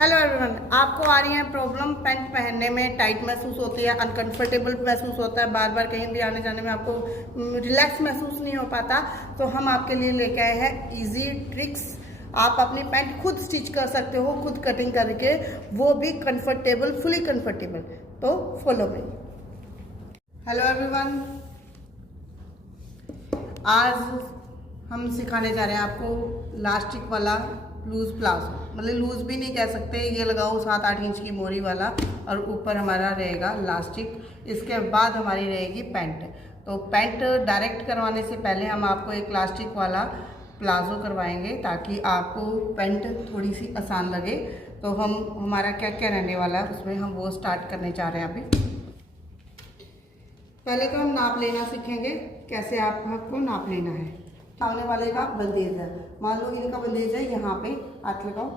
Hello everyone, आपको आ रही है प्रॉब्लम पैंट पहनने में, टाइट महसूस होती है, अनकंफर्टेबल महसूस होता है, बार बार कहीं भी आने जाने में आपको रिलैक्स महसूस नहीं हो पाता, तो हम आपके लिए लेके आए हैं इजी ट्रिक्स। आप अपनी पैंट खुद स्टिच कर सकते हो, खुद कटिंग करके, वो भी कंफर्टेबल, फुली कंफर्टेबल। तो फॉलो मी। हेलो एवरीवन, आज हम सिखाने जा रहे हैं आपको लास्टिक वाला लूज प्लाजो, मतलब लूज भी नहीं कह सकते, ये लगाओ 7-8 इंच की मोरी वाला और ऊपर हमारा रहेगा लास्टिक। इसके बाद हमारी रहेगी पैंट। तो पैंट डायरेक्ट करवाने से पहले हम आपको एक लास्टिक वाला प्लाजो करवाएंगे ताकि आपको पैंट थोड़ी सी आसान लगे। तो हमारा क्या क्या रहने वाला है उसमें हम वो स्टार्ट करने जा रहे हैं अभी। पहले तो हम नाप लेना सीखेंगे, कैसे आपको नाप लेना है। सामने वाले का बंदेज है, मान लो इनका बंदेज है, यहाँ पे हाथ लगाओ,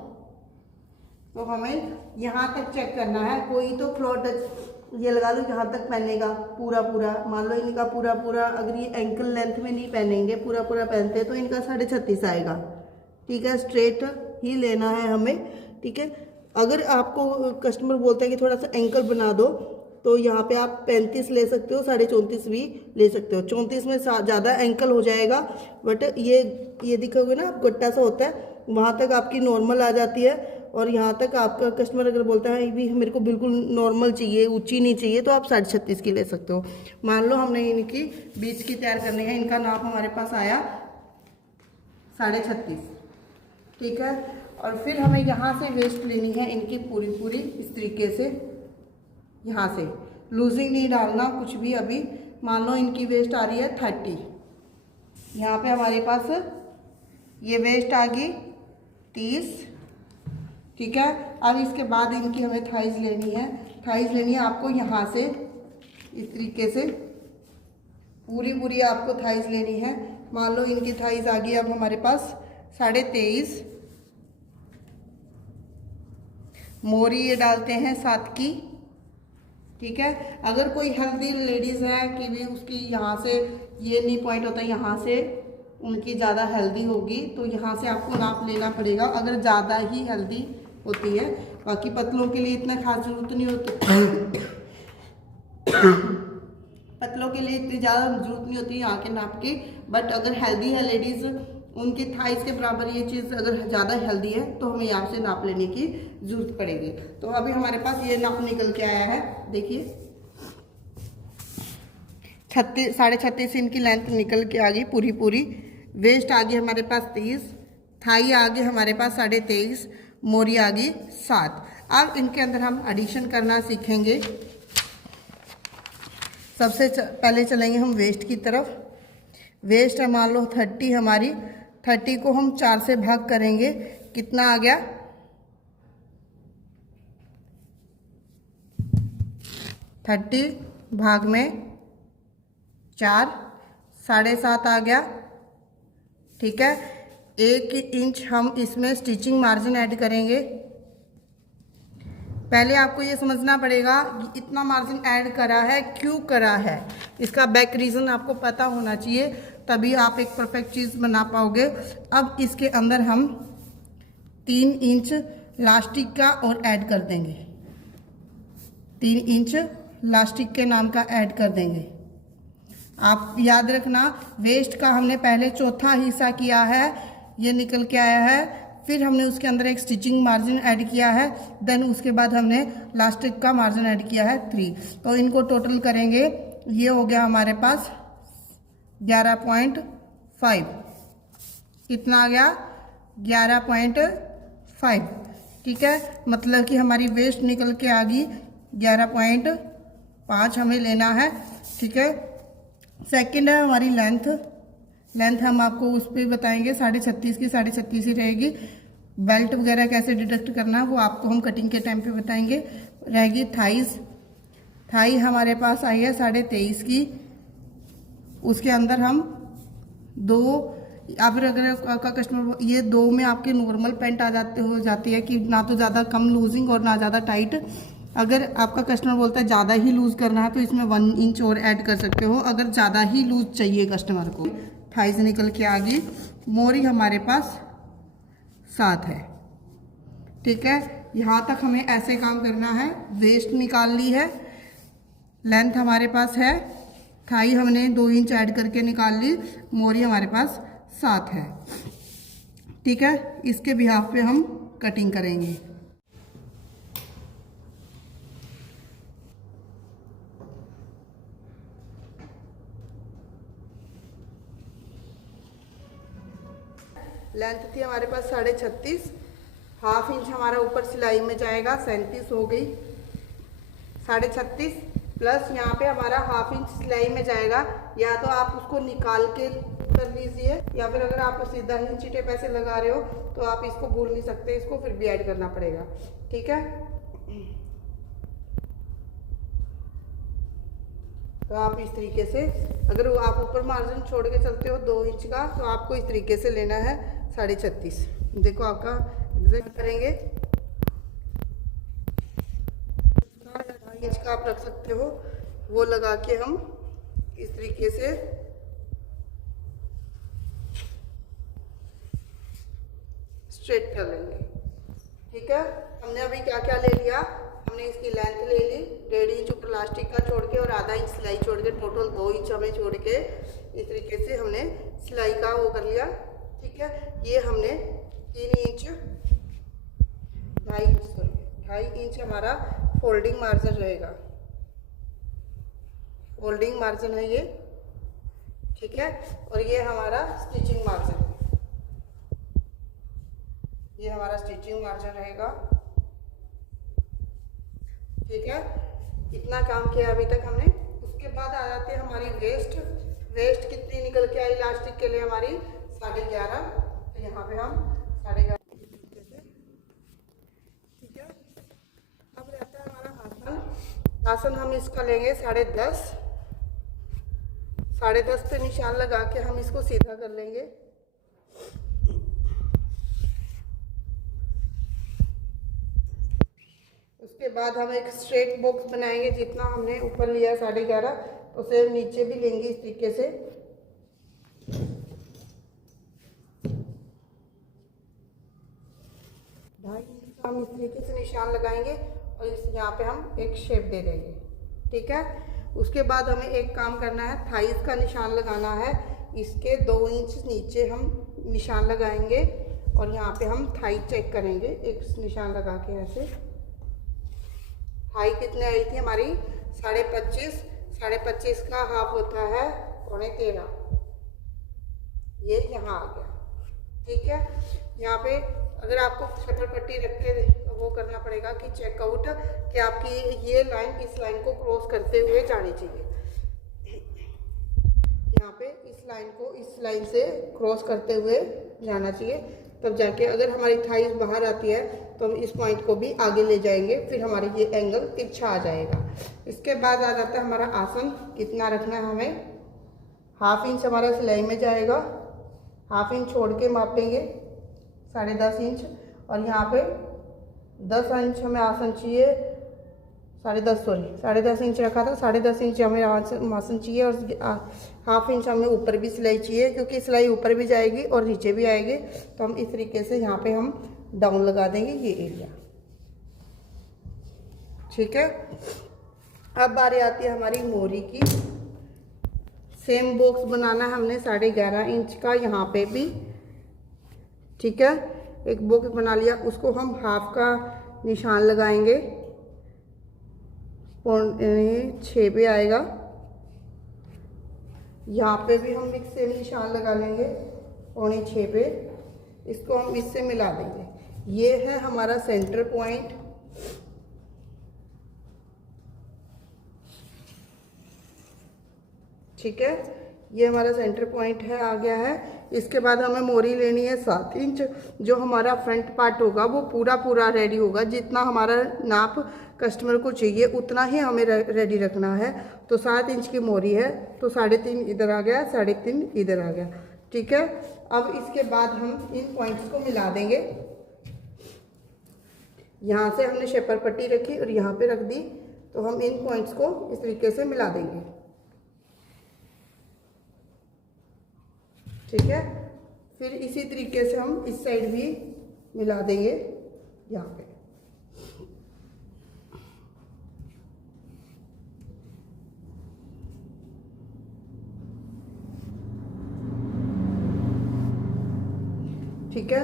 तो हमें यहाँ तक चेक करना है। कोई तो फ्लोर टच ये लगा लो, यहाँ तक पहनेगा पूरा पूरा। मान लो इनका पूरा पूरा, अगर ये एंकल लेंथ में नहीं पहनेंगे, पूरा पूरा पहनते तो इनका 36.5 आएगा। ठीक है, स्ट्रेट ही लेना है हमें। ठीक है, अगर आपको कस्टमर बोलता है कि थोड़ा सा एंकल बना दो, तो यहाँ पे आप 35 ले सकते हो, 34.5 भी ले सकते हो। 34 में ज़्यादा एंकल हो जाएगा, बट ये दिखोगे ना, गट्टा सा होता है, वहाँ तक आपकी नॉर्मल आ जाती है। और यहाँ तक आपका कस्टमर अगर बोलता है भी मेरे को बिल्कुल नॉर्मल चाहिए, ऊंची नहीं चाहिए, तो आप 36.5 की ले सकते हो। मान लो हमने इनकी बीच की तैयार करनी है, इनका नाप हमारे पास आया 36.5। ठीक है, और फिर हमें यहाँ से वेस्ट लेनी है इनकी पूरी पूरी इस तरीके से, यहाँ से लूजिंग नहीं डालना कुछ भी। अभी मान लो इनकी वेस्ट आ रही है 30, यहाँ पे हमारे पास ये वेस्ट आ गई 30। ठीक है, अब इसके बाद इनकी हमें थाइज लेनी है। थाइज लेनी है आपको यहाँ से इस तरीके से पूरी पूरी आपको थाइज लेनी है। मान लो इनकी थाइज आ गई अब हमारे पास 23.5। मोरी ये डालते हैं 7 की। ठीक है, अगर कोई हेल्दी लेडीज़ है कि भी उसकी यहाँ से ये नहीं पॉइंट होता, यहाँ से उनकी ज़्यादा हेल्दी होगी, तो यहाँ से आपको नाप लेना पड़ेगा अगर ज़्यादा ही हेल्दी होती है। बाकी पतलों के लिए इतना खास जरूरत नहीं होती पतलों के लिए इतनी ज़्यादा जरूरत नहीं होती यहाँ के नाप की। बट अगर हेल्दी है लेडीज़, उनकी थाइस के बराबर ये चीज़ अगर ज़्यादा हेल्दी है, तो हमें यहाँ से नाप लेने की जरूरत पड़ेगी। तो अभी हमारे पास ये नाप निकल के आया है, देखिए 36.5 इनकी लेंथ निकल के आ गई पूरी पूरी। वेस्ट आ गई हमारे पास 30, थाई आ गई हमारे पास 23.5, मोरी आ गई 7। अब इनके अंदर हम एडिशन करना सीखेंगे। सबसे पहले चलेंगे हम वेस्ट की तरफ। वेस्ट है मान लो 30 हमारी, 30 को हम 4 से भाग करेंगे, कितना आ गया 30 भाग में 4, 7.5 आ गया। ठीक है, 1 इंच हम इसमें स्टिचिंग मार्जिन ऐड करेंगे। पहले आपको ये समझना पड़ेगा कि इतना मार्जिन ऐड करा है, क्यों करा है, इसका बैक रीज़न आपको पता होना चाहिए, तभी आप एक परफेक्ट चीज़ बना पाओगे। अब इसके अंदर हम 3 इंच लास्टिक का और ऐड कर देंगे, 3 इंच लास्टिक के नाम का ऐड कर देंगे। आप याद रखना, वेस्ट का हमने पहले चौथा हिस्सा किया है, ये निकल के आया है, फिर हमने उसके अंदर एक स्टिचिंग मार्जिन ऐड किया है, देन उसके बाद हमने लास्टिक का मार्जिन ऐड किया है 3। तो इनको टोटल करेंगे, ये हो गया हमारे पास 11.5। कितना आ गया 11.5। ठीक है, मतलब कि हमारी वेस्ट निकल के आ गई 11.5 हमें लेना है। ठीक है, सेकंड है हमारी लेंथ। लेंथ हम आपको उस पर बताएंगे, 36.5 की 36.5 ही रहेगी। बेल्ट वगैरह कैसे डिडक्ट करना है वो आपको हम कटिंग के टाइम पे बताएंगे। रहेगी थाइज। थाई हमारे पास आई है 23.5 की, उसके अंदर हम 2, अगर आपका कस्टमर ये 2 में आपके नॉर्मल पैंट हो जाती है कि ना तो ज़्यादा कम लूजिंग और ना ज़्यादा टाइट। अगर आपका कस्टमर बोलता है ज़्यादा ही लूज़ करना है, तो इसमें 1 इंच और ऐड कर सकते हो, अगर ज़्यादा ही लूज़ चाहिए कस्टमर को। थाइज निकल के आ गई। मोरी हमारे पास 7 है। ठीक है, यहाँ तक हमें ऐसे काम करना है। वेस्ट निकाल ली है, लेंथ हमारे पास है, थाई हमने 2 इंच ऐड करके निकाल ली, मोरी हमारे पास 7 है। ठीक है, इसके बिहाफ पे हम कटिंग करेंगे। लेंथ थी हमारे पास 36.5, हाफ इंच हमारा ऊपर सिलाई में जाएगा, 37 हो गई। 36.5 प्लस यहाँ पे हमारा हाफ इंच सिलाई में जाएगा। या तो आप उसको निकाल के कर लीजिए, या फिर अगर आप सीधा इंची टेप ऐसे लगा रहे हो तो आप इसको भूल नहीं सकते, इसको फिर भी ऐड करना पड़ेगा। ठीक है, तो आप इस तरीके से, अगर आप ऊपर मार्जिन छोड़ के चलते हो 2 इंच का, तो आपको इस तरीके से लेना है 36.5। देखो आपका एग्जैक्ट करेंगे, 2.5 इंच का आप रख सकते हो, वो लगा के हम इस तरीके से स्ट्रेट कर लेंगे। ठीक है, हमने अभी क्या क्या ले लिया, हमने इसकी लेंथ ले ली 1.5 इंच ऊपर प्लास्टिक का छोड़ के और आधा इंच सिलाई छोड़ के, टोटल 2 इंच हमें छोड़ के इस तरीके से हमने सिलाई का वो कर लिया। ठीक है, ये हमने 3 इंच 2.5 इंच हमारा फोल्डिंग मार्जिन रहेगा, फोल्डिंग मार्जिन है ये। ठीक है, और ये हमारा स्टिचिंग मार्जिन है, ये हमारा स्टिचिंग मार्जिन रहेगा। ठीक है, इतना काम किया अभी तक हमने। उसके बाद आ जाते हैं हमारी वेस्ट। वेस्ट कितनी निकल के आई इलास्टिक के लिए हमारी 11.5, तो यहाँ पे हम 11.5। ठीक है, अब रहता है हमारा आसन। आसन हम इसका लेंगे 10.5, 10.5 पे निशान लगा के हम इसको सीधा कर लेंगे। उसके बाद हम एक स्ट्रेट बॉक्स बनाएंगे, जितना हमने ऊपर लिया 11.5 उसे नीचे भी लेंगे इस तरीके से। हम इस तरीके से निशान लगाएंगे और इस यहाँ पे हम एक शेप दे देंगे। ठीक है, उसके बाद हमें एक काम करना है, थाइस का निशान लगाना है। इसके 2 इंच नीचे हम निशान लगाएंगे और यहाँ पे हम थाई चेक करेंगे, एक निशान लगा के ऐसे। थाई कितने आई थी हमारी 25.5, 25.5 का हाफ होता है 13.25, ये यहाँ आ गया। ठीक है, यहाँ पे अगर आपको शटर पट्टी रख के वो करना पड़ेगा कि चेकआउट, कि आपकी ये लाइन इस लाइन को क्रॉस करते हुए जानी चाहिए। यहाँ पे इस लाइन को इस लाइन से क्रॉस करते हुए जाना चाहिए, तब जाके अगर हमारी थाइस बाहर आती है तो हम इस पॉइंट को भी आगे ले जाएंगे, फिर हमारी ये एंगल तिरछा आ जाएगा। इसके बाद आ जाता है हमारा आसन। कितना रखना है हमें, हाफ इंच हमारा सिलाई में जाएगा, हाफ इंच छोड़ के मापेंगे 10.5 इंच, और यहाँ पे 10 इंच हमें आसन चाहिए, 10.5 इंच रखा था, 10.5 इंच हमें आसन चाहिए, और हाफ इंच हमें ऊपर भी सिलाई चाहिए, क्योंकि सिलाई ऊपर भी जाएगी और नीचे भी आएगी। तो हम इस तरीके से यहाँ पे हम डाउन लगा देंगे ये एरिया। ठीक है, अब बारी आती है हमारी मोरी की। सेम बॉक्स बनाना है हमने 11.5 इंच का, यहाँ पे भी। ठीक है, एक बॉक्स बना लिया, उसको हम हाफ का निशान लगाएंगे, 6 पे आएगा। यहाँ पे भी हम एक सेम निशान लगा लेंगे 6.25 पे, इसको हम इससे मिला देंगे। ये है हमारा सेंटर पॉइंट। ठीक है, ये हमारा सेंटर पॉइंट है, आ गया है। इसके बाद हमें मोरी लेनी है 7 इंच। जो हमारा फ्रंट पार्ट होगा वो पूरा रेडी होगा, जितना हमारा नाप कस्टमर को चाहिए उतना ही हमें रेडी रखना है। तो 7 इंच की मोरी है, तो 3.5 इधर आ गया, 3.5 इधर आ गया। ठीक है, अब इसके बाद हम इन पॉइंट्स को मिला देंगे। यहाँ से हमने शेपर पट्टी रखी और यहाँ पे रख दी, तो हम इन पॉइंट्स को इस तरीके से मिला देंगे। ठीक है, फिर इसी तरीके से हम इस साइड भी मिला देंगे यहाँ पे। ठीक है,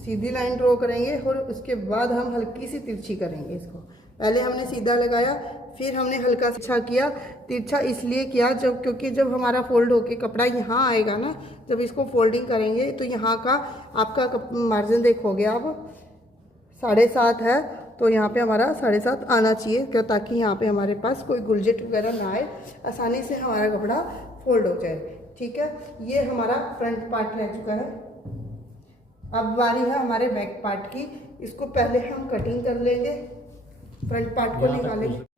सीधी लाइन ड्रॉ करेंगे और उसके बाद हम हल्की सी तिरछी करेंगे इसको। पहले हमने सीधा लगाया, फिर हमने हल्का सा तिरछा किया। तिरछा इसलिए किया क्योंकि जब हमारा फोल्ड होके कपड़ा यहाँ आएगा ना, जब इसको फोल्डिंग करेंगे तो यहाँ का आपका मार्जिन देखोगे आप 7.5 है, तो यहाँ पे हमारा 7.5 आना चाहिए, क्यों, ताकि यहाँ पे हमारे पास कोई गुलजेट वगैरह ना आए, आसानी से हमारा कपड़ा फोल्ड हो जाए। ठीक है, ये हमारा फ्रंट पार्ट रह चुका है। अब बारी है हमारे बैक पार्ट की। इसको पहले हम कटिंग कर लेंगे, फ्रंट पार्ट को निकालेंगे।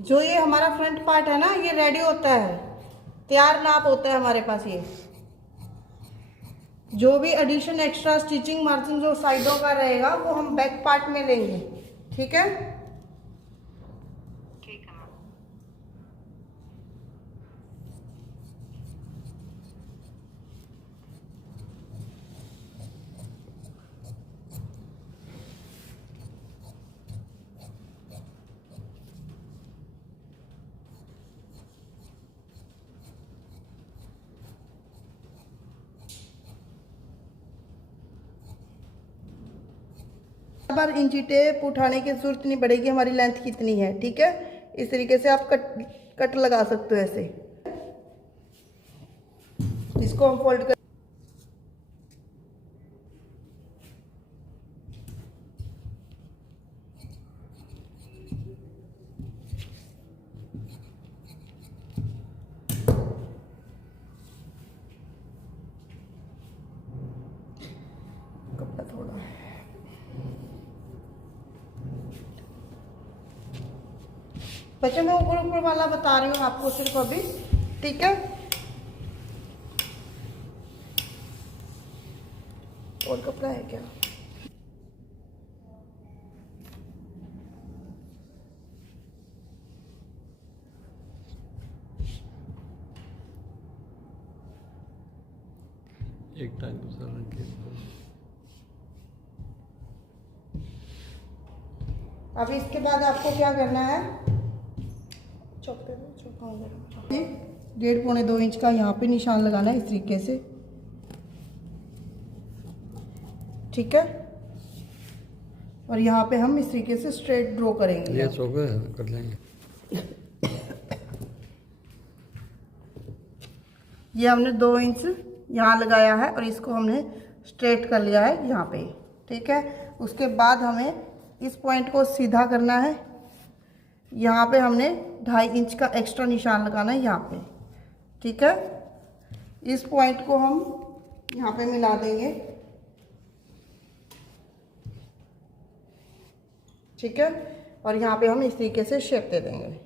जो ये हमारा फ्रंट पार्ट है ना, ये रेडी होता है, तैयार नाप होता है हमारे पास। ये जो भी एडिशन एक्स्ट्रा स्टिचिंग मार्जिन जो साइडों का रहेगा वो हम बैक पार्ट में लेंगे। ठीक है, ठीक है। बार इंची टेप उठाने की जरूरत नहीं पड़ेगी, हमारी लेंथ कितनी है। ठीक है, इस तरीके से आप कट लगा सकते हो ऐसे। इसको हम फोल्ड कर, कपड़ा थोड़ा बच्चों, मैं ऊपर ऊपर वाला बता रही हूँ आपको सिर्फ अभी। ठीक है, और कपड़ा है क्या? एक टाइम दूसरा रंग के। अब इसके बाद आपको क्या करना है, 1.5-1.25 इंच का यहाँ पे निशान लगाना है इस तरीके से। ठीक है, और यहाँ पे हम इस तरीके से स्ट्रेट ड्रॉ करेंगे। ये चौके कर लेंगे। ये हमने 2 इंच यहाँ लगाया है और इसको हमने स्ट्रेट कर लिया है यहाँ पे। ठीक है, उसके बाद हमें इस पॉइंट को सीधा करना है। यहाँ पे हमने 2.5 इंच का एक्स्ट्रा निशान लगाना है यहाँ पे। ठीक है, इस पॉइंट को हम यहाँ पे मिला देंगे। ठीक है, और यहाँ पे हम इस तरीके से शेप दे देंगे।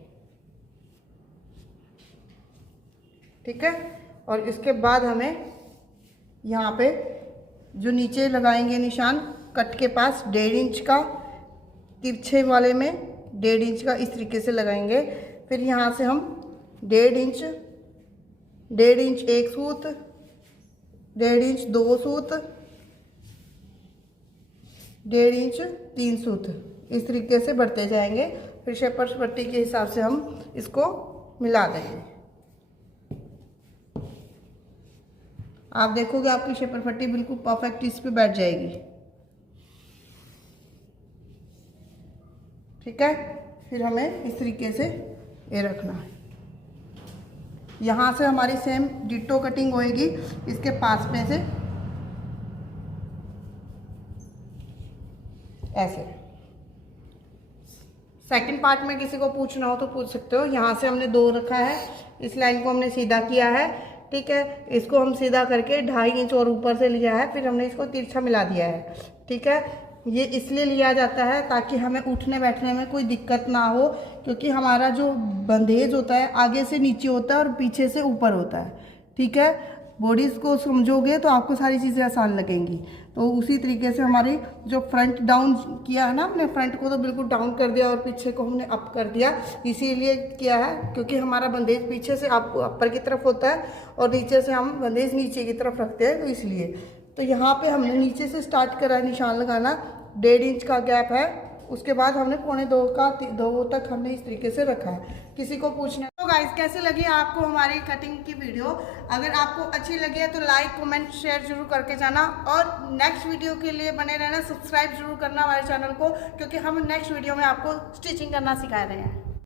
ठीक है, और इसके बाद हमें यहाँ पे जो नीचे लगाएंगे निशान कट के पास 1.5 इंच का, तिरछे वाले में 1.5 इंच का इस तरीके से लगाएंगे। फिर यहाँ से हम 1.5 इंच, 1.5 इंच एक सूत, 1.5 इंच 2 सूत, 1.5 इंच 3 सूत, इस तरीके से बढ़ते जाएंगे। फिर शेपर्स पट्टी के हिसाब से हम इसको मिला देंगे। आप देखोगे आपकी शेपर पट्टी बिल्कुल परफेक्ट इस पे बैठ जाएगी। ठीक है, फिर हमें इस तरीके से ये रखना है। यहाँ से हमारी सेम डिट्टो कटिंग होएगी इसके पास में से ऐसे। सेकंड पार्ट में किसी को पूछना हो तो पूछ सकते हो। यहाँ से हमने 2 रखा है, इस लाइन को हमने सीधा किया है। ठीक है, इसको हम सीधा करके 2.5 इंच और ऊपर से लिया है, फिर हमने इसको तिरछा मिला दिया है। ठीक है, ये इसलिए लिया जाता है ताकि हमें उठने बैठने में कोई दिक्कत ना हो, क्योंकि हमारा जो बंदेज होता है आगे से नीचे होता है और पीछे से ऊपर होता है। ठीक है, बॉडीज़ को समझोगे तो आपको सारी चीज़ें आसान लगेंगी। तो उसी तरीके से हमारे जो फ्रंट डाउन किया है ना, अपने फ्रंट को तो बिल्कुल डाउन कर दिया और पीछे को हमने अप कर दिया। इसीलिए किया है क्योंकि हमारा बंदेज पीछे से अपर की तरफ होता है और नीचे से हम बंदेज नीचे की तरफ रखते हैं, तो इसलिए। तो यहाँ पे हमने नीचे से स्टार्ट करा है निशान लगाना, 1.5 इंच का गैप है। उसके बाद हमने 2.25 तक हमने इस तरीके से रखा है। किसी को पूछना तो गाइस कैसे लगी आपको हमारी कटिंग की वीडियो? अगर आपको अच्छी लगी है तो लाइक कमेंट शेयर जरूर करके जाना, और नेक्स्ट वीडियो के लिए बने रहना, सब्सक्राइब जरूर करना हमारे चैनल को, क्योंकि हम नेक्स्ट वीडियो में आपको स्टिचिंग करना सिखा रहे हैं।